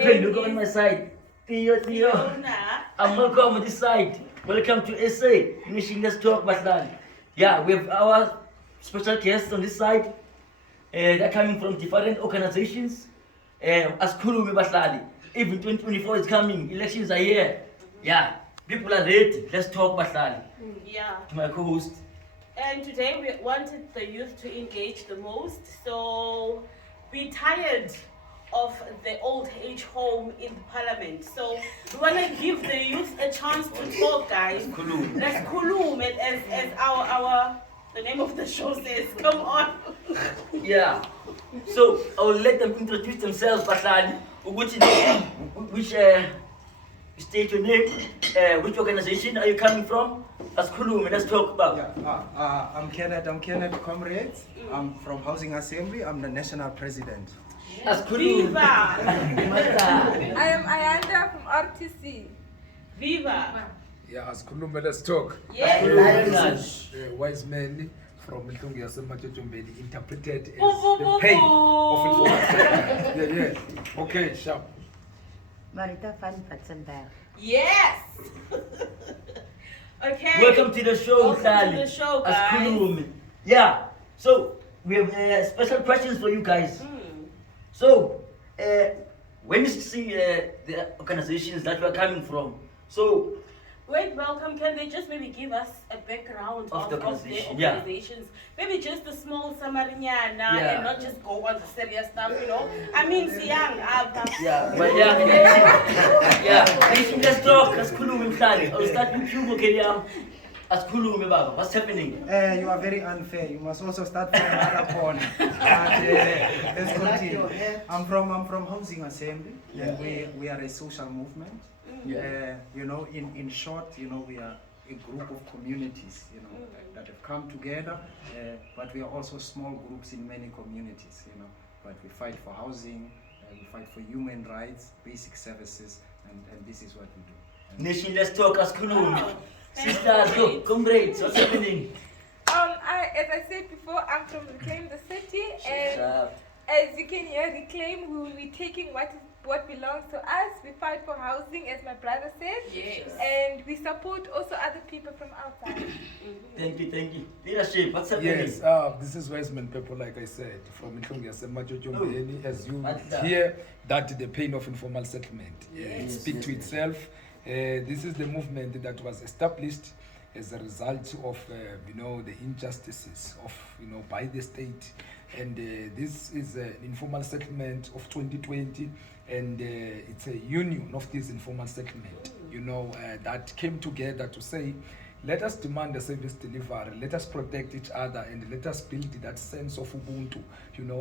Stephen, look on my side. Theo. Fiona. I'm welcome on this side. Welcome to SA. Nation Let's Talk, Baslan. Yeah, we have our special guests on this side. They're coming from different organizations. As Kulumi Baslali. Even 2024 is coming. Elections are here. Yeah, people are ready. Let's talk, Baslali. Yeah. To my co-host. And today we wanted the youth to engage the most. So we're tired of the old age home in the parliament. So we want to give the youth a chance to talk, guys. Let's kulum, as our the name of the show says. Come on. Yeah. So I'll let them introduce themselves, Baslali. Which state your name, which organization are you coming from? As Kulum, let's talk about. Yeah, I'm Kenneth Comrades. I'm from Housing Assembly. I'm the national president. As Kulum. Viva! I am Ayanda from RTC. Viva! Yeah, as Kulumba, let's talk. Yes. Wise men from Mlungu Yasemajojombeni interpreted as Boo, the boo, pain boo. of information. Yeah. Okay, sharp. Marita van Vatsenberg. Yes! Okay. Welcome to the show, Welcome to Sally. the show, As guys. Kulum. Yeah. So we have special questions for you guys. So when you see the organizations that we are coming from, so Wait, welcome. Can they just maybe give us a background Of the their organization, yeah. organizations? Maybe just a small Samariana Yeah. and not just go on the serious stuff, you know? I mean, Siyang, yeah, but Nation, let's talk. As Kulum, Sally. I'll start with you, Mokeliam. As Kulum, Baba. What's happening? You are very unfair. You must also start from another corner. But, let's continue. I'm from Housing Assembly. And we are a social movement. You know, in short, you know, we are a group of communities, you know, that have come together. But we are also small groups in many communities, you know. But we fight for housing, we fight for human rights, basic services, and this is what we do. Nation, let's talk. As Kulum. Wow. Sisters, go, comrades, what's happening? As I said before, I'm from Reclaim the City, and as you can hear, Reclaim, we will be taking what belongs to us. We fight for housing, as my brother said, Yes. and we support also other people from outside. Thank you. Leadership, what's happening? Yes, this is wise men people, like I said, from Mlungu Yasemajojombeni. As you hear, that the pain of informal settlement. It speaks to itself. This is the movement that was established as a result of the injustices of by the state, and this is an informal settlement of 2020, and it's a union of this informal settlement that came together to say, let us demand a service delivery, let us protect each other, and let us build that sense of Ubuntu,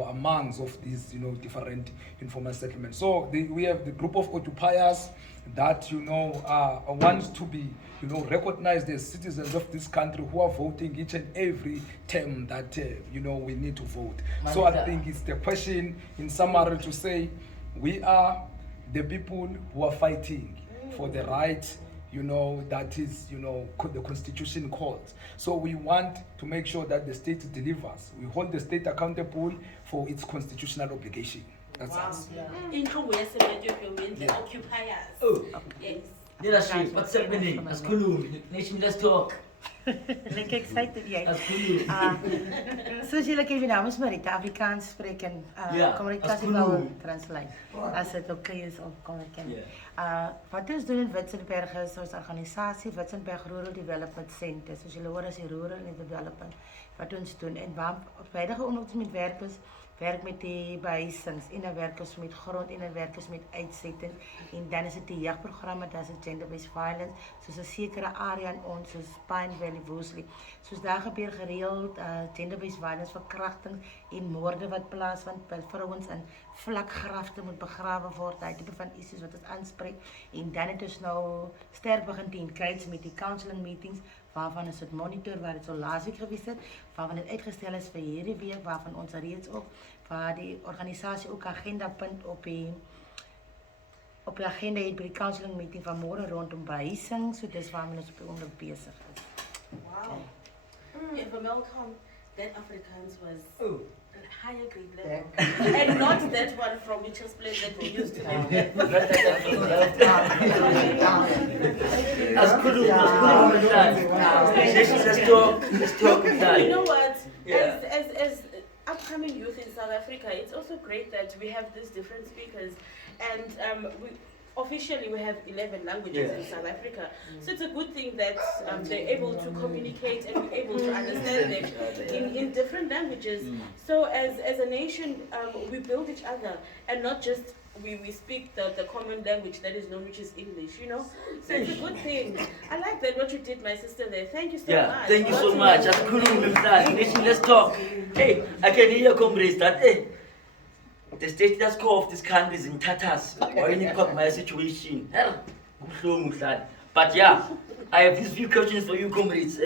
amongst of these, different informal settlements. So we have the group of occupiers that, wants to be, recognized as citizens of this country who are voting each and every term that, we need to vote. So I think it's the question, in summary, to say, we are the people who are fighting for the right, that is, the Constitution calls. So we want to make sure that the state delivers. We hold the state accountable for its constitutional obligation. That's us. In the occupiers. Oh, Yes. leadership, what's happening? As Kulum, Nation, let's talk. Lekker excited jy. As Kulum. Soos julle ken, my naam is Marita, Afrikaans spreek en Ja, kommunikasie as wou Kulum. translate. As dit okay is of kan ek ken. Yeah. Wat ons doen in Witzenberg is ons organisasie Witzenberg Rural Development Center. Soos julle hoor as die rural development wat ons doen en waar op huidige ons met werk met die behuisings en dan werk ons met grond en dan werk ons met uitsetting en dan is dit die jeugprogramme, dan is dit gender-based violence, soos 'n sekere area in ons, soos Pine Valley, Woolsley. Soos daar gebeur gereeld gender-based violence, verkrachtings en moorde wat plaasvind by vrouens in vlakgrafte moet begrawe word, daai tipe van issues wat ons aanspreek. En dan het ons nou sterk begin te engage met die counseling meetings, waarvan is het monitor waar het so laasweek gewees het, waarvan het uitgestel is vir hierdie week, waarvan ons reeds ook, waar die organisasie ook agendapunt op die agenda het by die counseling meeting van môre rondom behuising, so dis waarmee ons op die oomblik besig is. Wow. If Melcom, that Afrikaans was higher grade level. And not that one from Mitchell's Place that we used to have. Let's talk. You know what? Yeah. As upcoming youth in South Africa, it's also great that we have these different speakers, and officially we have 11 languages in South Africa. So it's a good thing that they're able to communicate and be able to understand them in different languages. So as a nation, we build each other, and not just we speak the common language that is known, which is English, you know. So it's a good thing. I like that what you did, my sister, there. Thank you so much. Thank you so much. Let's talk. Hey, I can hear comrades that the status quo of this country is in tatters. Or any my situation. But yeah, I have these few questions for you, comrades.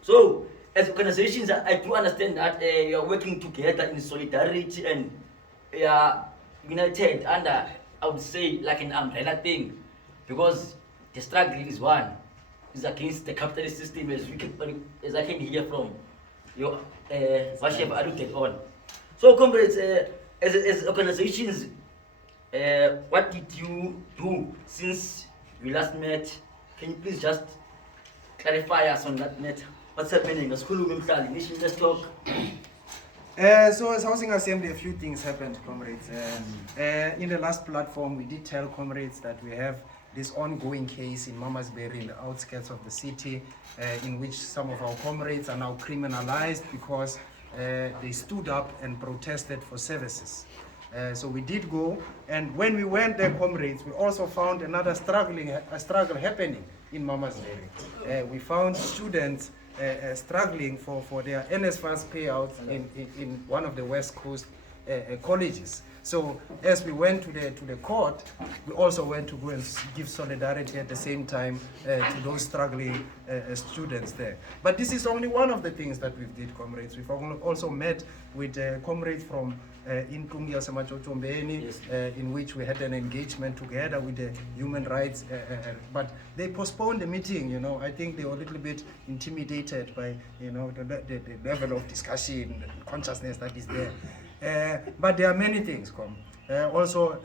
So, as organizations, I do understand that you are working together in solidarity and united under, I would say, like an umbrella thing, because the struggle is one, is against the capitalist system, as I can hear from your what you have alluded on. So, comrades, as organizations, what did you do since we last met? Can you please just clarify us on that matter? What's happening? Let's talk. So as Housing Assembly, a few things happened, comrades. In the last platform, we did tell comrades that we have this ongoing case in Mamasbury, in the outskirts of the city, in which some of our comrades are now criminalized because they stood up and protested for services. So we did go, and when we went there, comrades, we also found another struggle happening in Mamasbury. We found students struggling for their NSFAS payouts in one of the West Coast colleges. So as we went to the court, we also went to go and give solidarity at the same time to those struggling students there. But this is only one of the things that we did, comrades. We've also met with comrades from in which we had an engagement together with the human rights, but they postponed the meeting. You know, I think they were a little bit intimidated by the level of discussion and consciousness that is there. But there are many things. Also,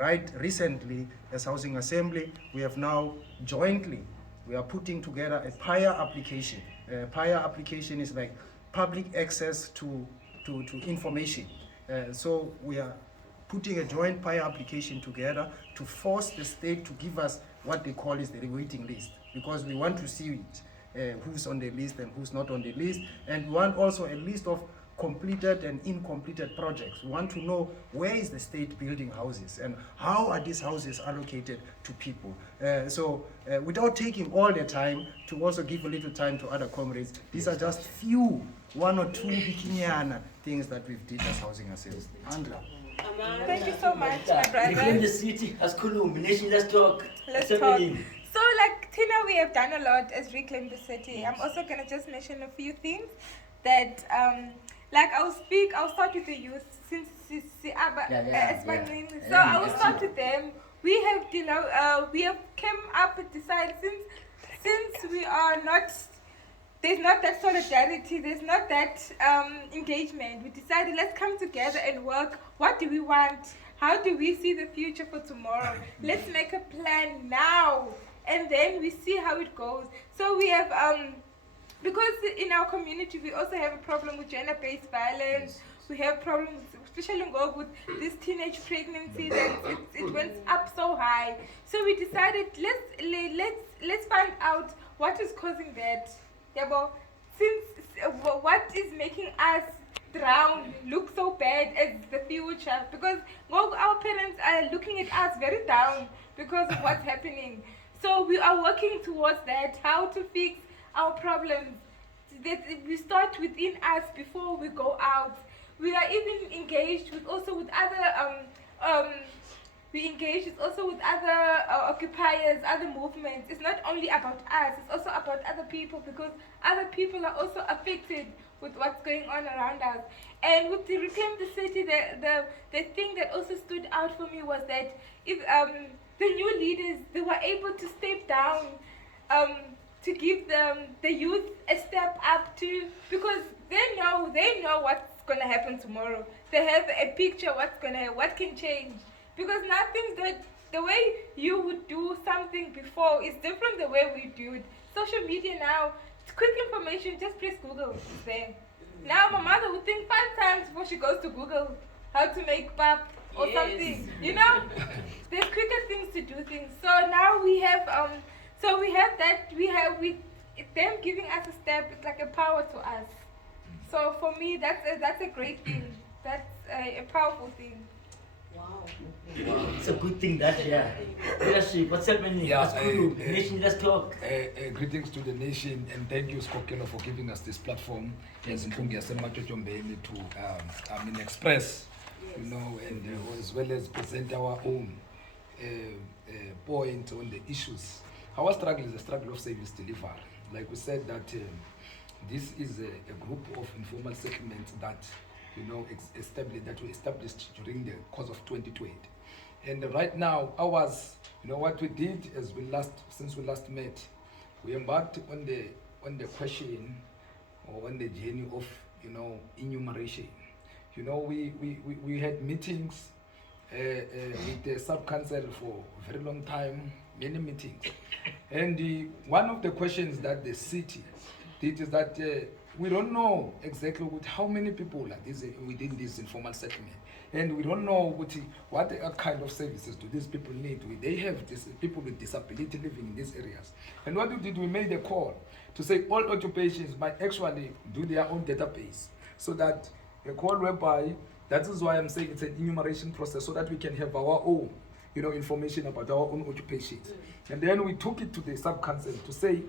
right recently, as Housing Assembly, we have now jointly, we are putting together a PIA application. PIA application is like public access to information. So we are putting a joint PIA application together to force the state to give us what they call is the waiting list, because we want to see it, who's on the list and who's not on the list, and we want also a list of completed and incompleted projects. We want to know where is the state building houses and how are these houses allocated to people. So without taking all the time, to also give a little time to other comrades, these are just few, one or two bikinyana things that we've did as Housing Assembly. Andra. Thank you so much, my brother. Reclaim the city as Kulum. Nation, let's talk. Let's talk. So like Tina, we have done a lot as Reclaim the City. I'm also gonna just mention a few things that like I'll start with the youth since so I will start with them. We have came up and decided since we are not, there's not that solidarity, there's not that engagement. We decided let's come together and work. What do we want? How do we see the future for tomorrow? Let's make a plan now, and then we see how it goes. So we have because in our community we also have a problem with gender-based violence. We have problems, especially with this teenage pregnancy, that it went up so high. So we decided let's find out what is causing that. Since what is making us drown look so bad as the future, because our parents are looking at us very down because of what's happening. So we are working towards that, how to fix our problems. That we start within us before we go out. We are even engaged with other occupiers, other movements. It's not only about us, it's also about other people, because other people are also affected with what's going on around us. And with the Reclaim the City, the thing that also stood out for me was that if the new leaders, they were able to step down to give the youth a step up to, because they know what's gonna happen tomorrow. They have a picture what can change. Because now things that the way you would do something before is different the way we do it. Social media now, it's quick information, just press Google, it's there. Now my mother would think 5 times before she goes to Google how to make pap or something. You know? There's quicker things to do things. So now we have them giving us a step, it's like a power to us. So for me that's a great thing. That's a powerful thing. Wow. It's a good thing that, leadership, what's happening? Yeah, Nation, let's talk. Greetings to the nation, and thank you, Skokelo, for giving us this platform as Mpungi to express, you know, and as well as present our own point on the issues. Our struggle is a struggle of service delivery. Like we said that this is a group of informal settlements that we established during the course of 2020. And right now, what we did since we last met, we embarked on the question or on the journey of, enumeration. We had meetings with the sub-council for a very long time, many meetings. And one of the questions that the city did is that we don't know exactly how many people are within this informal settlement. And we don't know what kind of services do these people need. They have people with disability living in these areas. And what we did, we made a call to say all occupations might actually do their own database. So that a call whereby, that is why I'm saying it's an enumeration process, so that we can have our own information about our own occupations. And then we took it to the sub-council to say,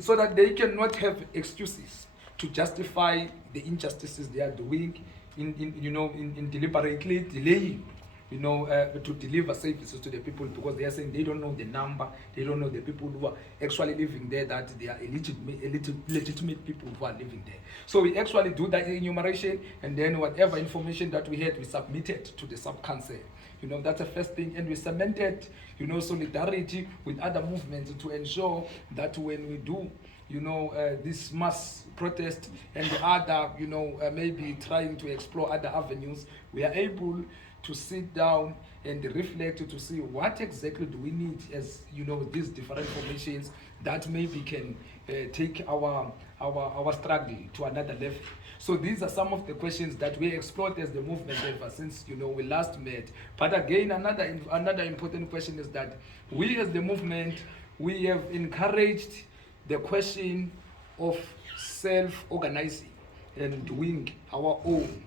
so that they cannot have excuses to justify the injustices they are doing in deliberately delaying, to deliver services to the people, because they are saying they don't know the number, they don't know the people who are actually living there, that they are legitimate people who are living there. So we actually do that enumeration, and then whatever information that we had, we submitted to the sub-council. That's the first thing, and we cemented, solidarity with other movements to ensure that when we do, this mass protest and the other, maybe trying to explore other avenues, we are able to sit down and reflect to see what exactly do we need as, these different formations that maybe can take our struggle to another level. So these are some of the questions that we explored as the movement ever since, we last met. But again, another important question is that we as the movement, we have encouraged the question of self-organizing and doing our own,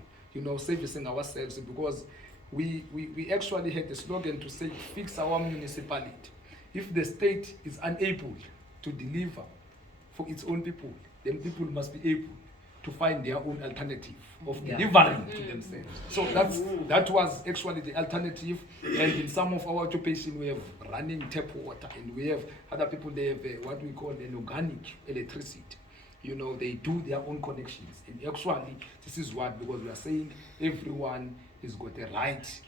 servicing ourselves, because we actually had a slogan to say, fix our municipality. If the state is unable to deliver for its own people, then people must be able to find their own alternative of delivering to themselves. So that was actually the alternative. And in some of our occupation, we have running tap water, and we have other people, they have what we call an organic electricity. They do their own connections. And actually, this is what, because we are saying everyone has got a right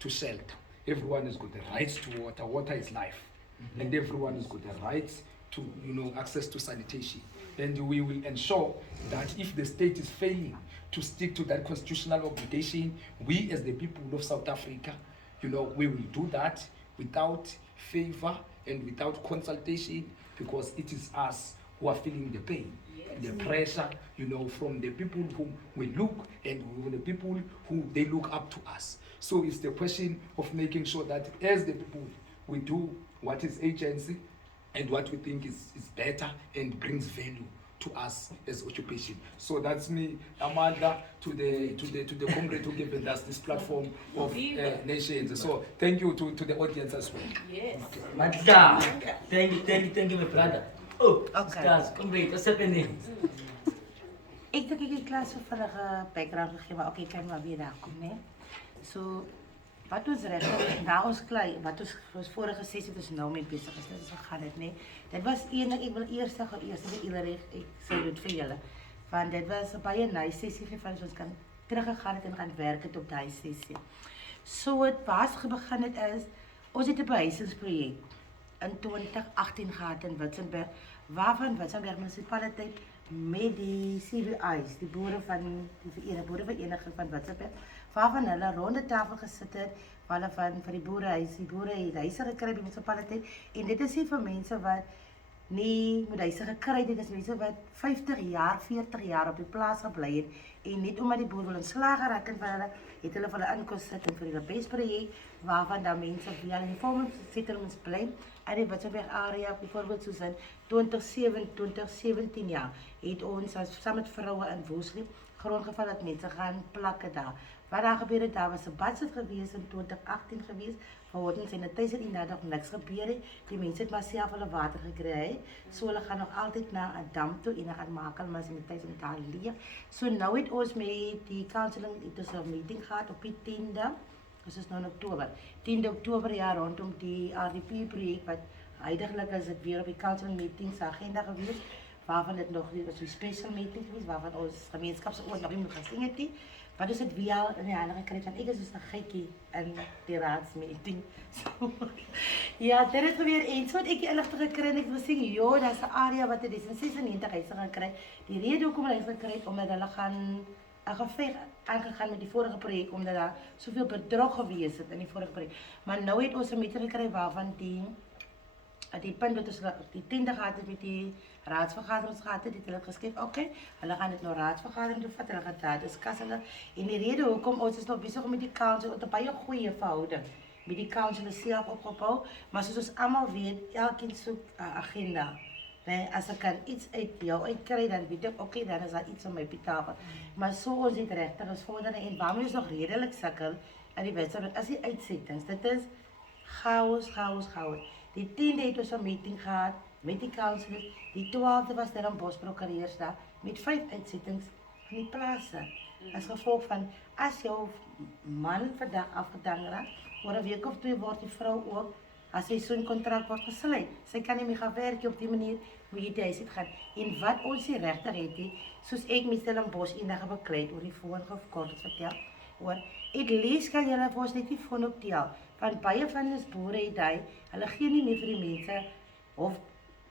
to shelter. Everyone has got a right to water. Water is life. And everyone has got a right to, access to sanitation. And we will ensure that if the state is failing to stick to that constitutional obligation, we as the people of South Africa, we will do that without favor and without consultation, because it is us who are feeling the pain, the pressure, from the people whom we look and the people who they look up to us. So it's the question of making sure that as the people, we do what is agency, and what we think is better and brings value to us as occupation. So that's me, Amanda, to the comrade who gave us this platform of nations. So thank you to the audience as well. Yes. Madla, thank you, my brother. Oh, Okay. Stars, comrade, what's happening? Ek dink ek het klas vir hulle background gegee, maar okay, kan maar weer daar kom, né? So wat ons reg na ons klei, wat ons vorige sessie het ons nou mee besig is, dit is gegaan het, né? Dit was een ding ek wil eers vir Ilreg, ek sê dit vir julle. Want dit was 'n baie nice sessie van ons kan teruggegaan het en gaan werk het op daai sessie. So het basies begin het is ons het 'n behuisingsprojek in 2018 gehad in Witzenberg, waarvan Witzenberg munisipaliteit met die CBI's, die boere van die boerevereniging van Witwatersrand, waarvan hulle rond die tafel gesit het, waar hulle van vir die boere het huise gekry by die munisipaliteit, en dit is nie vir mense wat nie met huise gekry het, dit is mense wat 50 jaar, 40 jaar op die plaas gebly het, en net omdat die boer wil ontslae geraak het van hulle, het hulle vir hulle ingesit en vir die bespreiek, waarvan dan mense via die vorm settlements bly, in die Witwatersrand area, bijvoorbeeld soos in 2017 jaar, het ons as saam met vroue in Woesliep grond geval dat mense gaan plakke daar. Wat daar gebeur het, daar was 'n budget gewees in 2018 gewees, verhoudings en het tydens die nog niks gebeur het, die mense het maar self hulle water gekry, so hulle gaan nog altyd na 'n dam toe en hulle gaan maak hulle maar met tyd en daar leeg. So nou het ons met die counseling, het ons 'n meeting gehad op die 10de, dus is nou in Oktober, 10de Oktober jaar rondom die RDP projek, wat huidiglik is dit weer op die counseling meetings agenda gewees, waarvan dit nog was 'n special meeting gewees, waarvan ons gemeenskapsoord nog nie moet gesing het nie. Wat is het wie al in die hande gekry van ek is dus 'n geitjie in die raadsmeeting. So, ja, dit het gebeur en so het ek die inligting gekry en ek wil sê, joh, daar's 'n area wat het is in 96 huise gaan kry. Die rede hoekom hulle huise gekry het, omdat hulle gaan 'n geveg aangegaan met die vorige projek, omdat daar soveel bedrog gewees het in die vorige projek. Maar nou het ons 'n meeting gekry waarvan die punt wat ons die 10de gehad het met die raadsvergaderings gehad het, hulle geskryf, okay, hulle gaan dit nou raadsvergadering toe vat, hulle gaan daar discuss hulle. En die rede hoekom ons is nog besig met die council, het 'n baie goeie verhouding met die council self opgebou, maar soos ons almal weet, elkeen soek 'n agenda. Nee, as ek kan iets uit jou uitkry, dan weet ek, okay, dan is daar iets op my tafel. Maar so ons het regtig as vordering en waarmee ons nog redelik sukkel in die wedstryd, as die uitsettings, dit is chaos. Die 10de het ons 'n meeting gehad met die councilors, die 12de was daar 'n bosprokureurs daar, met 5 uitsettings van die plase. As gevolg van, as jou man vandag afgedank raak, oor 'n week of 2 word die vrou ook, as sy so 'n kontrak word gesluit, sy kan nie meer gaan werk op die manier hoe jy dit het gaan. En wat ons die regter het, soos ek met Stellenbosch eendag beklei oor die vorige kort vertel, oor, ek lees kan julle vir ons net die foon optel, want baie van ons boere het hulle gee nie meer vir die mense of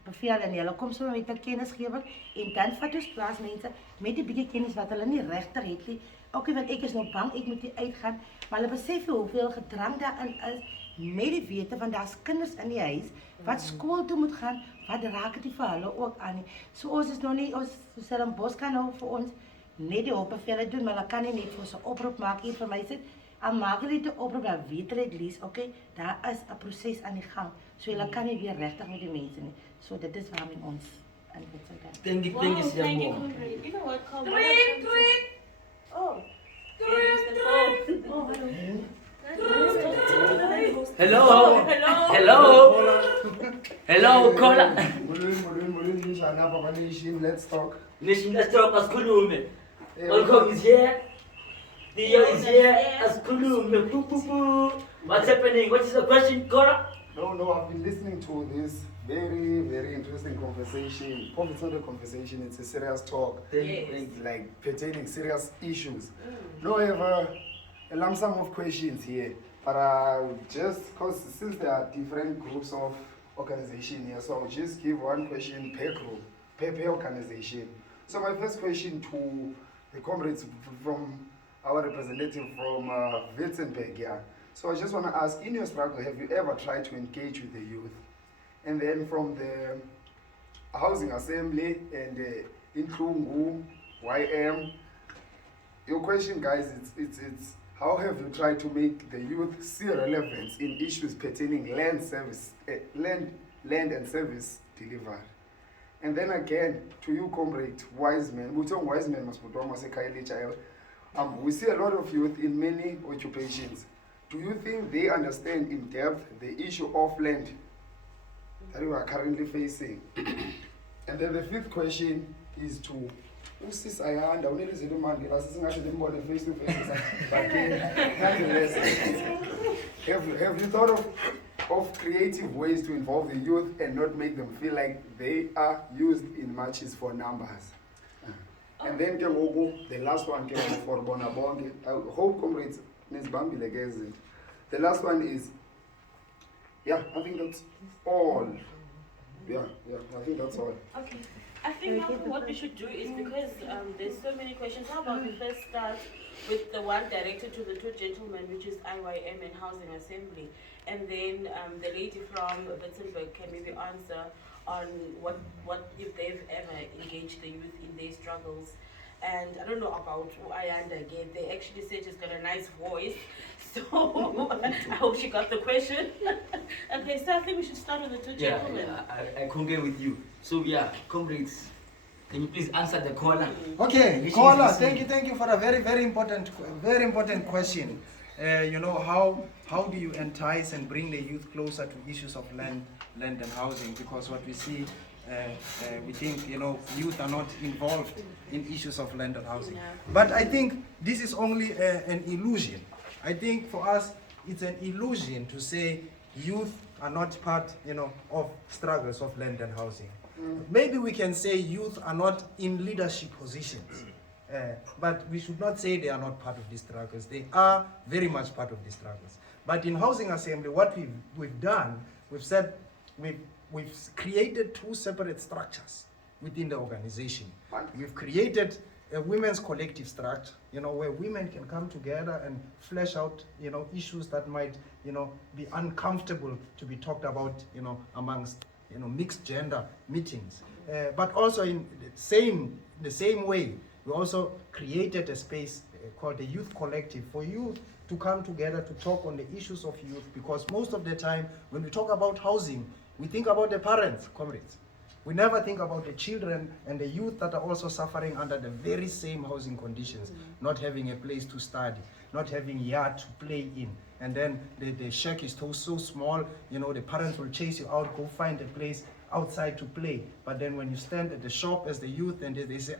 beveel en hulle kom sommer met 'n kennisgewing en dan vat ons plaasmense met die bietjie kennis wat hulle nie regtig het nie. Okay, want ek is nou bang ek moet hier uitgaan, maar hulle besef hoeveel gedrang daarin is met die wete van daar's kinders in die huis wat skool toe moet gaan, wat raak dit vir hulle ook aan nie. So ons is nog nie, ons Stellenbosch kan nou vir ons net die hulpbevele doen, maar hulle kan nie net vir ons 'n oproep maak hier vir my sit. En maak hulle die oproep, dan weet hulle het lees, okay, daar is 'n proses aan die gang. So hulle kan nie weer regtig met die mense nie. So dit is waarom ons in dit sit. Thank you, Thank you, Siyamo. comrade. You know what, comrade? Tweet. Oh. Hello. Hello, caller. Let's talk. Listen, let's talk as Kulume. Welcome is here. Dio is here as Kulume. What's happening? What is the question, caller? No, I've been listening to this very, very interesting conversation. It's not a conversation, it's a serious talk. Like pertaining serious issues. No, I have a lump sum of questions here. But just because since there are different groups of organization here, so I'll just give one question per group, per organization. So my first question to the comrades from our representative from Witzenberg, yeah. So I just want to ask, in your struggle, have you ever tried to engage with the youth? And then from the Housing Assembly and in Klungu, YM, your question, guys, it's how have you tried to make the youth see relevance in issues pertaining land and service delivery? And then again, to you, comrade Wiseman, we see a lot of youth in many occupations. Do you think they understand in depth the issue of land that we are currently facing? And then the fifth question is to Usis Ayanda, face to face, but nonetheless, have you thought of creative ways to involve the youth and not make them feel like they are used in matches for numbers? And then the last one for Bonabonge. I hope comrades Nesbambi against it. The last one is, yeah, I think that's all. Yeah, I think that's all. Okay. I think now what we should do is, because there's so many questions, how about we first start with the one directed to the two gentlemen, which is IYM and Housing Assembly, and then the lady from Witzenberg can maybe answer on what if they've ever engaged the youth in their struggles. And I don't know about Ayanda again. They actually said she's got a nice voice, so I hope she got the question. Okay, so I think we should start with the two gentlemen. I concur with you. So yeah, comrades, can you please answer the caller? Okay, caller, thank you for a very important question. You know, how do you entice and bring the youth closer to issues of land and housing? Because what we see, we think, you know, youth are not involved in issues of land and housing. But I think this is only an illusion. I think for us, it's an illusion to say youth are not part, you know, of struggles of land and housing. Maybe we can say youth are not in leadership positions, but we should not say they are not part of these struggles. They are very much part of these struggles. But in Housing Assembly, what we've done, we've said we've created two separate structures within the organization. We've created a women's collective structure, you know, where women can come together and flesh out, you know, issues that might, you know, be uncomfortable to be talked about, you know, amongst, you know, mixed gender meetings. But also in the same way, we also created a space called the Youth Collective for youth to come together to talk on the issues of youth, because most of the time when we talk about housing, we think about the parents, comrades. We never think about the children and the youth that are also suffering under the very same housing conditions, not having a place to study, not having yard to play in. And then the shack is so small, you know, the parents will chase you out, go find a place outside to play. But then when you stand at the shop as the youth and they say,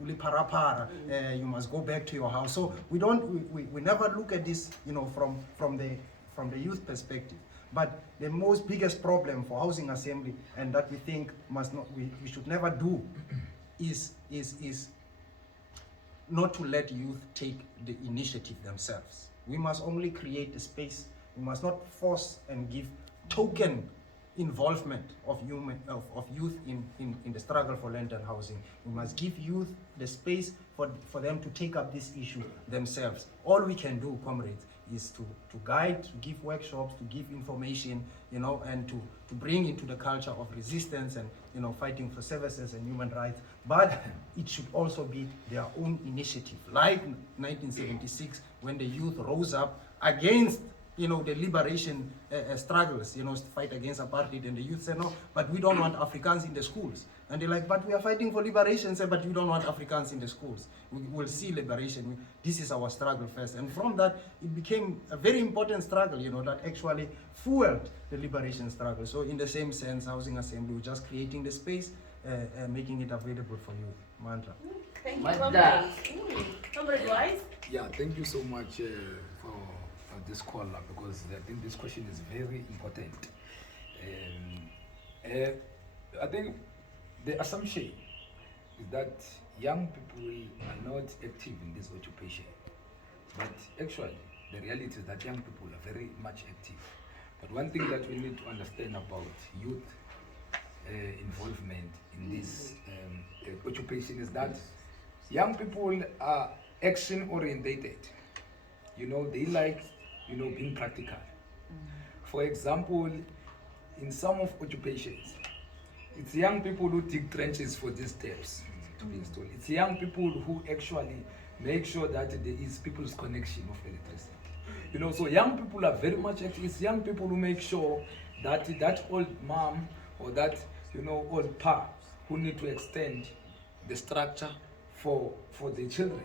uli para, you must go back to your house. So we never look at this, you know, from the youth perspective. But the most biggest problem for Housing Assembly, and that we think we should never do, is not to let youth take the initiative themselves. We must only create the space. We must not force and give token involvement of youth in the struggle for land and housing. We must give youth the space for them to take up this issue themselves. All we can do, comrades, is to guide, to give workshops, to give information, you know, and to bring into the culture of resistance and, you know, fighting for services and human rights. But it should also be their own initiative, like 1976, when the youth rose up against, you know, the liberation struggles, you know, fight against apartheid, and the youth said, no, but we don't want Africans in the schools. And they're like, but we are fighting for liberation, say, but we don't want Africans in the schools. We will see liberation. This is our struggle first. And from that, it became a very important struggle, you know, that actually fueled the liberation struggle. So in the same sense, Housing Assembly, we're just creating the space, making it available for you. Mantra. Thank you, comrades. Comrade Wise? Yeah, thank you so much for this call, because I think this question is very important. I think the assumption is that young people are not active in this occupation, but actually the reality is that young people are very much active. But one thing that we need to understand about youth involvement in this occupation is that young people are action orientated. You know, they like, you know, being practical. For example, in some of occupations, it's young people who dig trenches for these steps to be installed. It's young people who actually make sure that there is people's connection of electricity. You know, so young people are very much active. It's young people who make sure that that old mom or that, you know, old pa who need to extend the structure for the children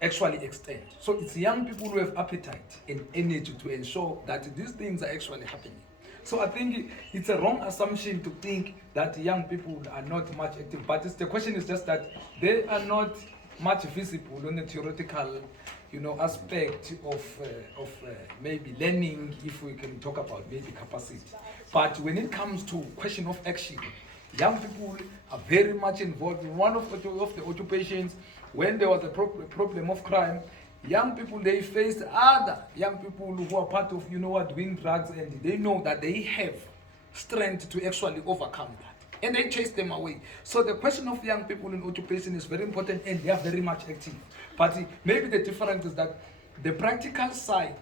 actually extend. So it's young people who have appetite and energy to ensure that these things are actually happening. So I think it's a wrong assumption to think that young people are not much active, but the question is just that they are not much visible on the theoretical, you know, aspect of maybe learning, if we can talk about maybe capacity. But when it comes to question of action, young people are very much involved. In one of the occupations, when there was a problem of crime, young people, they faced other young people who are part of, you know, doing drugs, and they know that they have strength to actually overcome that. And they chase them away. So the question of young people in occupation is very important, and they are very much active. But maybe the difference is that the practical side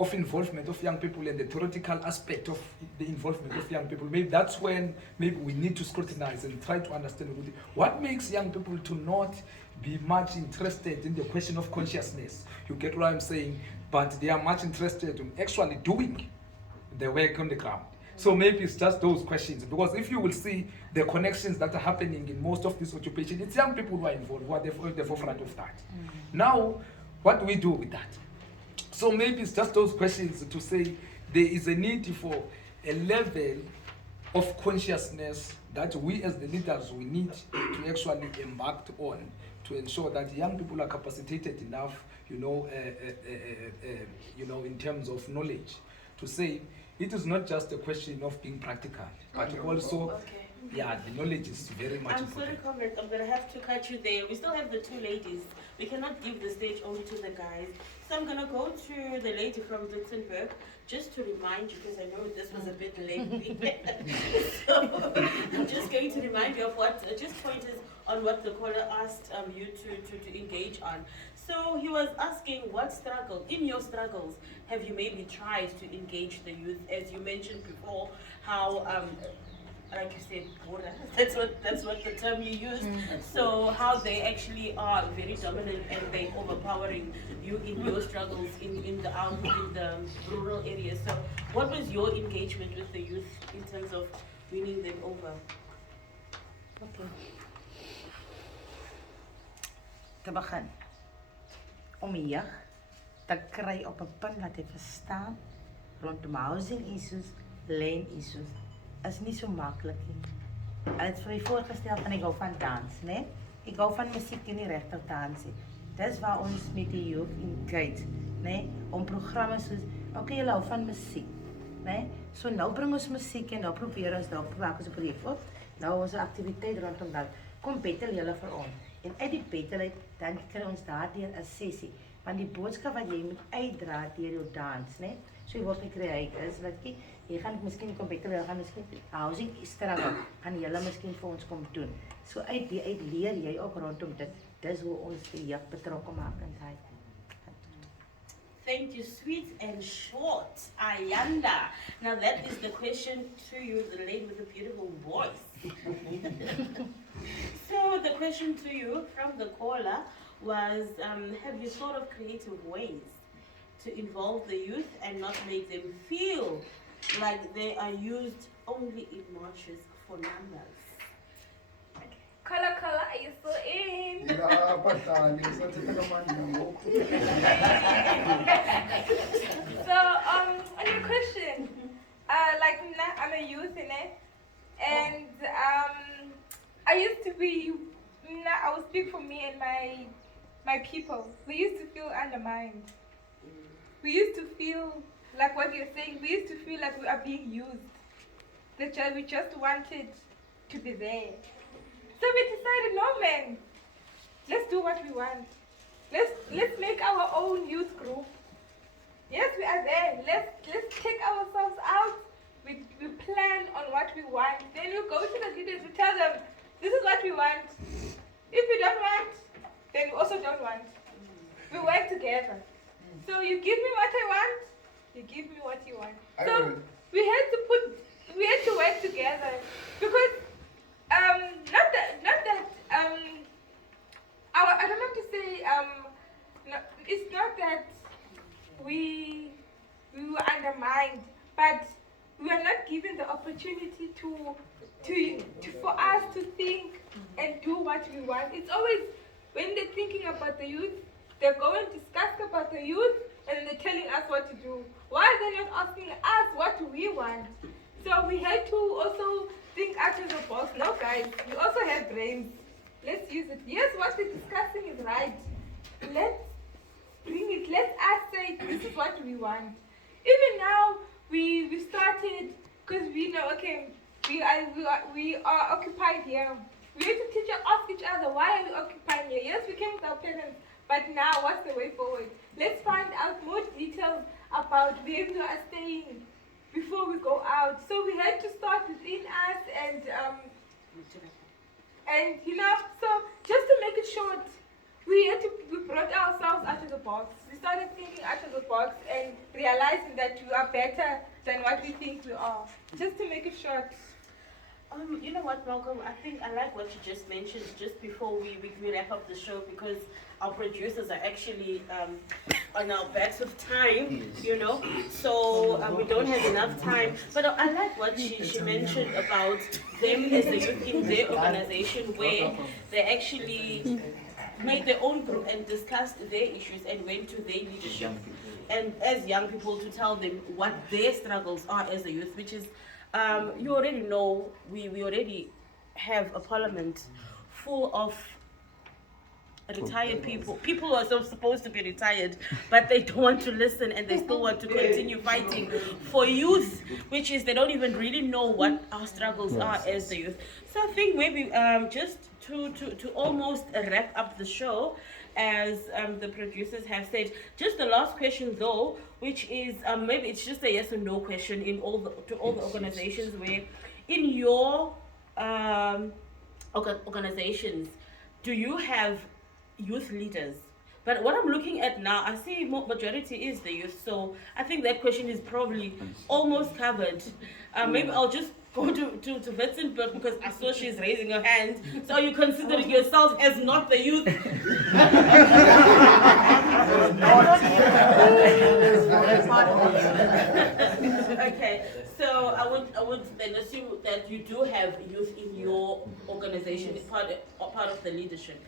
of involvement of young people and the theoretical aspect of the involvement of young people, maybe that's when maybe we need to scrutinize and try to understand what makes young people to not be much interested in the question of consciousness. You get what I'm saying? But they are much interested in actually doing the work on the ground. So maybe it's just those questions, because if you will see the connections that are happening in most of these occupations, it's young people who are involved, who are at the forefront of that. Now, what do we do with that? So maybe it's just those questions to say there is a need for a level of consciousness that we as the leaders, we need to actually embark on to ensure that young people are capacitated enough, in terms of knowledge, to say it is not just a question of being practical, but also, the knowledge is very much I'm important. sorry, comrades, I'm going to have to cut you there. We still have the two ladies. We cannot give the stage only to the guys. So I'm going to go to the lady from Lichtenberg, just to remind you, because I know this was a bit lengthy. So I'm just going to remind you of just pointers on what the caller asked you to engage on. So he was asking, what struggle, in your struggles, have you maybe tried to engage the youth? As you mentioned before, how, like you said, that's what the term you used. So how they actually are very dominant and they overpowering you in your struggles in the rural areas. So what was your engagement with the youth in terms of winning them over? Okay. Te begin. Om hier te kry op 'n punt dat jy verstaan rondom housing issues, land issues, is nie so maklik nie. Hulle het vir my voorgestel van ek hou van dans, né? Ek hou van musiek en nie regtig dans nie. Dis waar ons met die youth engage, né? Om programme soos, okay, julle hou van musiek, né? So nou bring ons musiek en nou probeer ons dalk maak ons 'n projek op. Nou ons 'n aktiwiteit rondom dat. Kom battle julle vir ons. En uit die battle dan kry ons daardeur 'n sessie. Want die boodskap wat jy moet uitdra deur jou dans, né? So jy word nie kry is dat jy gaan miskien kom battle, jy gaan miskien housing struggle, gaan julle miskien vir ons kom doen. So uit leer jy ook rondom dit. Dis hoe ons die jeug betrokke maak in daai. Thank you, sweet and short. Ayanda. Now that is the question to you, the lady with the beautiful voice. So the question to you from the caller was, have you thought of creative ways to involve the youth and not make them feel like they are used only in marches for numbers? Color, are you still in? So, on your question, like I'm a youth in it, and I used to be, I will speak for me and my people. We used to feel undermined. We used to feel like what you're saying. We used to feel like we are being used. That we just wanted to be there. So we decided, no man, let's do what we want. Let's make our own youth group. Yes, we are there. Let's take ourselves out. We plan on what we want. Then we go to the leaders, we tell them, this is what we want. If you don't want, then we also don't want. We work together. So you give me what I want, you give me what you want. So we had to work together because I don't have to say it's not that we were undermined, but we are not given the opportunity to for us to think and do what we want. It's always when they're thinking about the youth, they're going to discuss about the youth and they're telling us what to do. Why are they not asking us what we want? So we had to also think out of the box. No guys, we also have brains. Let's use it. Yes, what we're discussing is right. Let's bring it. Let us say this is what we want. Even now, we started because we know, okay, we are occupied here. We need to ask each other, why are we occupying here? Yes, we came with our parents, but now what's the way forward? Let's find out more details about where we are staying before we go out. out. So we had to start within us and you know, so just to make it short, we brought ourselves out of the box. We started thinking out of the box and realizing that we are better than what we think we are. Just to make it short. You know what, Malcolm? I think I like what you just mentioned just before we wrap up the show, because our producers are actually on our backs of time, you know, so we don't have enough time. But I like what she mentioned about them as a youth in their organization, where they actually made their own group and discussed their issues and went to their leadership and as young people to tell them what their struggles are as a youth, which is you already know, we already have a parliament full of retired people who are supposed to be retired, but they don't want to listen and they still want to continue fighting for youth, which is they don't even really know what our struggles are as the youth. So I think maybe just to almost wrap up the show, as the producers have said, just the last question though, which is maybe it's just a yes or no question to all the organizations, where in your organizations do you have youth leaders? But what I'm looking at now, I see majority is the youth, so I think that question is probably almost covered. Maybe I'll just go to Vincent, but because I saw she's raising her hand, so are you considering yourself as not the youth? Okay, so I would then assume that you do have youth in your organization, part of the leadership,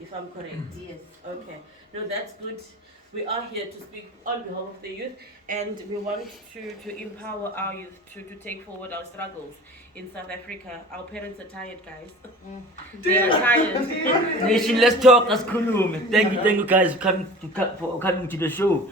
if I'm correct. Yes. Okay. No, that's good. We are here to speak on behalf of the youth, and we want to empower our youth to take forward our struggles in South Africa. Our parents are tired, guys. They are tired. Nation, let's talk as Kulum. Thank you guys for coming to the show.